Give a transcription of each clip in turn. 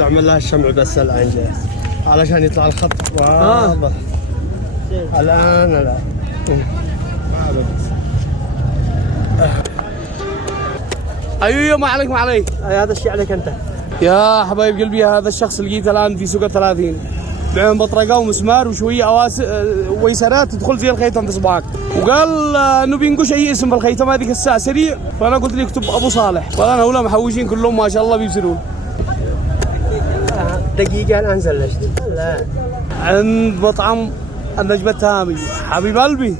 اعمل لها الشمع بس الان جاهز علشان يطلع الخط واضح. الان لا ايوه ما عليك ما عليك. هذا الشيء عليك انت يا حبايب قلبي، هذا الشخص لقيته الان في سوق 30 معهم بطرقه ومسمار وشويه ويسرات تدخل زي الخيطم في صباعك، وقال انه بينقش اي اسم بالخيطم هذيك الساعه سريع، فانا قلت لي اكتب ابو صالح، فانا هؤلاء محوشين كلهم ما شاء الله بيبصرون. دقيقه الان زلشت لا عند مطعم النجمه التهامي حبيب قلبي.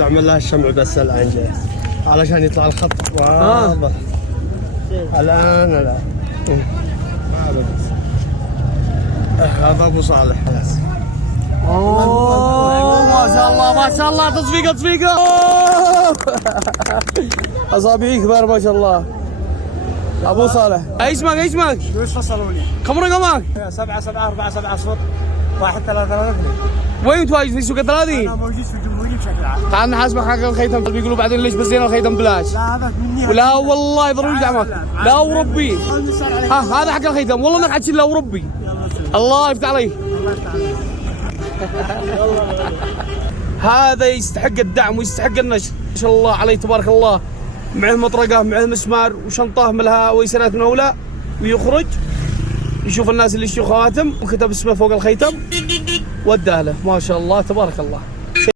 اعمل لها الشمع بس الان جاهز علشان يطلع الخط واضح. الان لا هذا ابو صالح. اوه ما شاء الله ما شاء الله، تصفيقه تصفيقه اصابعي كبار ما شاء الله. ابو صالح اي اسمك اي اسمك؟ ايش فصلوا لي؟ كم رقمك؟ 7 7 4 7 0 1 3 3. وين متواجد في سوق 30؟ انا موجود في الجمهوريه بشكل عام. تعال نحاسبك حق الخيتم، بيقولوا بعدين ليش بزينا الخيتم بلاش؟ لا هذا مني. ولا والله ضروري دعمك، لا وربي. ها هذا حق الخيتم والله ما حد لا وربي. الله يفتح عليك. هذا يستحق الدعم ويستحق النشر ما شاء الله عليه تبارك الله. معه مطرقه معه مسمار وشنطه ملها ويسرات من هؤلاء، ويخرج يشوف الناس اللي يشتروا خواتم وكتب اسمه فوق الخيتم وداه له ما شاء الله تبارك الله.